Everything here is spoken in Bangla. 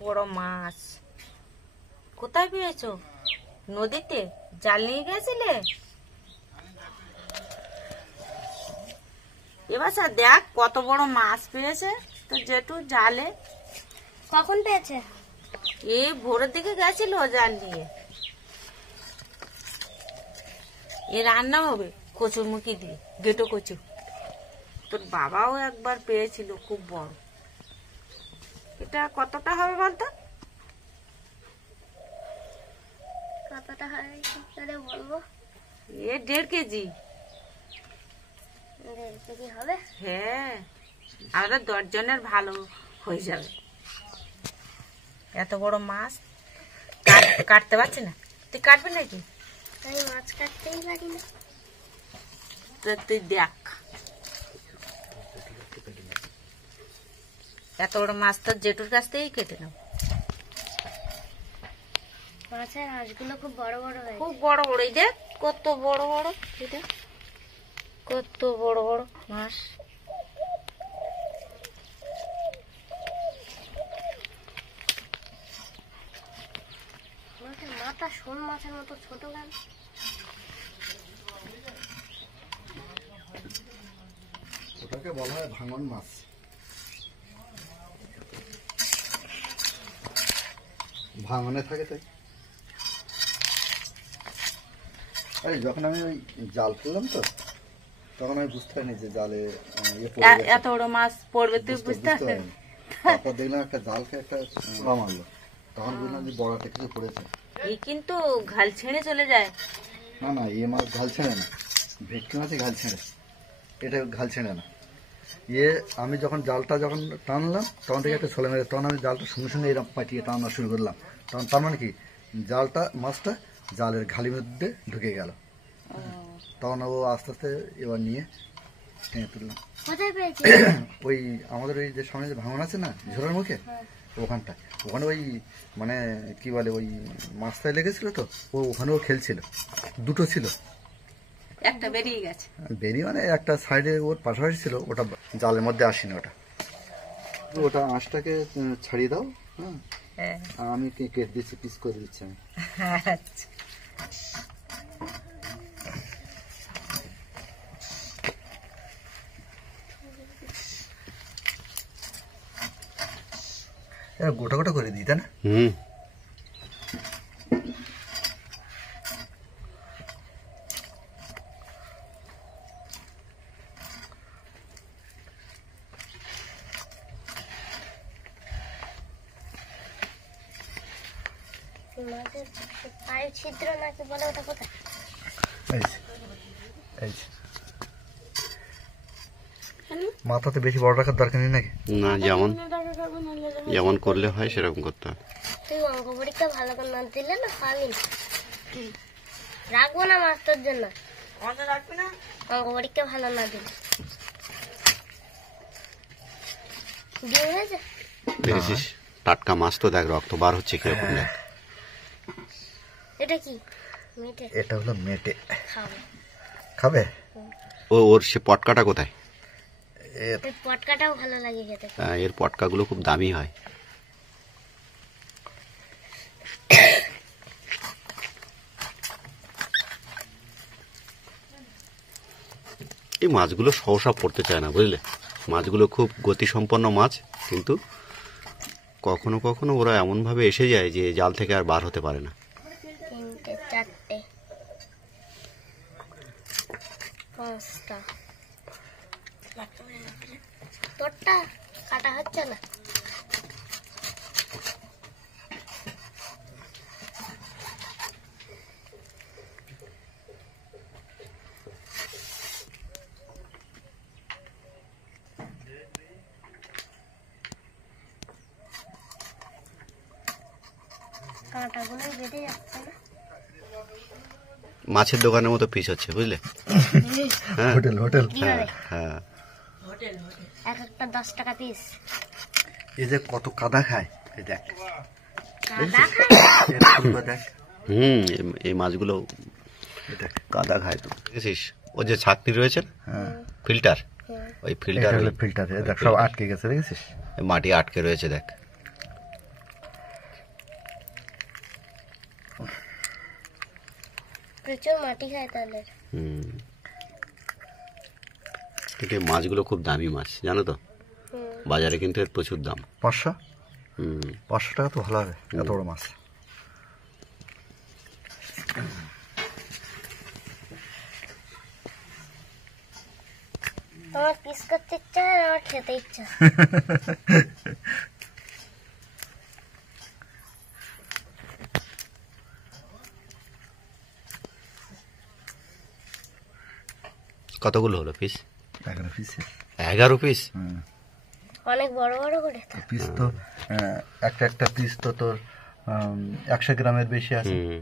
বড় মাছ। কোথায় পেয়েছো? নদীতে জাল নিয়ে গেছিলে? এবার স্যার দেখ কত বড় মাছ পেয়েছে তো জেঠু জালে। কখন পেয়েছে? এই ভোরের দিকে গেছিল জাল নিয়ে। এ রান্না হবে কচুরমুখী দিয়ে, গেটো কচু। তোর বাবাও একবার পেয়েছিল খুব বড়। এটা কতটা হবে বলতো? কতটা হবে কি করে বলবো? এ 1.5 কেজি। 1.5 কেজি হবে? হ্যাঁ, আমাদের 10 জনের ভালো হয়ে যাবে। এত বড় মাছ কাটতে পারছি না। তুই কাটবি নাকি? আমি মাছ কাটতেই পারি না। তুই দেখ, এত বড় মাছ তো জেঠুর কাছ থেকেই কেটে নাও। মাছের হাঁসগুলো খুব বড় বড় হয়, খুব বড় বড়। এই দেখ কত বড় বড়, এটা কত বড় বড় মাছ। মাথা শোল মাছের মতো ছোট গান। ওটাকে বলা হয় ভাঙন মাছ। ভাঙনে থাকে তাই। আরে যখন আমি ওই জাল ফেললাম তো তখন আমি বুঝতে পারিনি যে জালে এত বড় মাছ পড়বে তুই বুঝতে পারবি। তারপর দেখলাম একটা জালকে একটা মারলো, তখন বুঝলাম যে বড় একটা কিছু পড়েছে। এই কিন্তু ঘাল ছেড়ে চলে যায়। না না, এ মাছ ঘাল ছেড়ে না, ভেটকি মাছই ঘাল ছেড়ে, এটা ঘাল ছেড়ে না। আমি যখন জালটা যখন টানলাম তখন থেকে একটা ছোলে মেরে, তখন আমি জালটা সঙ্গে সঙ্গে এরকম পাঠিয়ে টানা শুরু করলাম। তখন তার মানে কি জালটা মাছটা জালের ঘালির মধ্যে ঢুকে গেল। তখন ও আস্তে আস্তে এবার নিয়ে টেনে তুললাম। ওই আমাদের ওই যে সামনে যে ভাঙন আছে না ঝোলার মুখে, ওখানটায় ওখানে ওই মানে কি বলে ওই মাছটায় লেগেছিল তো, ও ওখানেও খেলছিল। দুটো ছিল, একটা বেরিয়ে গেছে। বেরিয়ে মানে একটা সাইডে ওর পাশাপাশি ছিল, ওটা জালের মধ্যে আসেনি। ওটা আঁশটাকে ছাড়িয়ে দাও। হ্যাঁ, আমি কেটে দিচ্ছি, পিস করে দিচ্ছি আমি। আচ্ছা, গোটা গোটা করে দিই তাই না? পায়ের ছিদ্র নাকি বলে ওটা কোথায়? মাথাতে বেশি বড় রাখার দরকার নেই নাকি? না, যেমন করলে হয় সেরকম করতে হবে। তুই অঙ্ক পরীক্ষা ভালো করে না দিলে না পাবি না। রাখবো না মাস্টার জন্য, রাখবি না অঙ্ক পরীক্ষা ভালো না দিলে। ডিম হয়েছে দেখেছিস? টাটকা মাছ তো দেখ, রক্ত বার হচ্ছে কিরকম দেখ। এটা কি? মেটে? এটা হলো মেটে। খাবে? খাবে? ওর সে পটকাটা কোথায়? এর পটকাটাও ভালো লাগে খেতে। এর পটকাগুলো খুব দামি হয়। এই মাছগুলো সহসা পড়তে চায় না, বুঝলে? মাছগুলো খুব গতিসম্পন্ন মাছ, কিন্তু কখনো কখনো ওরা এমনভাবে এসে যায় যে জাল থেকে আর বার হতে পারে না। 3টে 4টে 5টা। তোরটা কাটা হচ্ছে না? কাঁটাগুলো বেঁধে যাচ্ছে না। মাছের দোকানের মতো পিস হচ্ছে, বুঝলে? হ্যাঁ, হোটেল হোটেল। হ্যাঁ হ্যাঁ, এক একটা 10 টাকা পিস। এই যে কত কাদা খায়, এই দেখ। কাদা খায়? দেখ। এই মাছগুলো কাদা খায় তো। দেখেছিস ও যে ছাকনি রয়েছে, ফিল্টার, ওই ফিল্টার ফিল্টার দেখ সব আটকে গেছে, দেখেছিস? মাটি আটকে রয়েছে দেখ। প্রচুর মাটি খায় তাহলে। হুম। কিন্তু এই মাছগুলো খুব দামি মাছ জানো তো, বাজারে কিন্তু এর প্রচুর দাম। 500 হুম। 500 টাকা তো ভালো হবে এত বড় মাছ। আমার পিস করতে ইচ্ছা আর আমার খেতে ইচ্ছা। কতগুলো হলো পিস? 11 পিস। 11 পিস? অনেক বড় বড় করে তো। পিস তো একটা পিস তো তোর 100 গ্রামের বেশি আছে। হুম।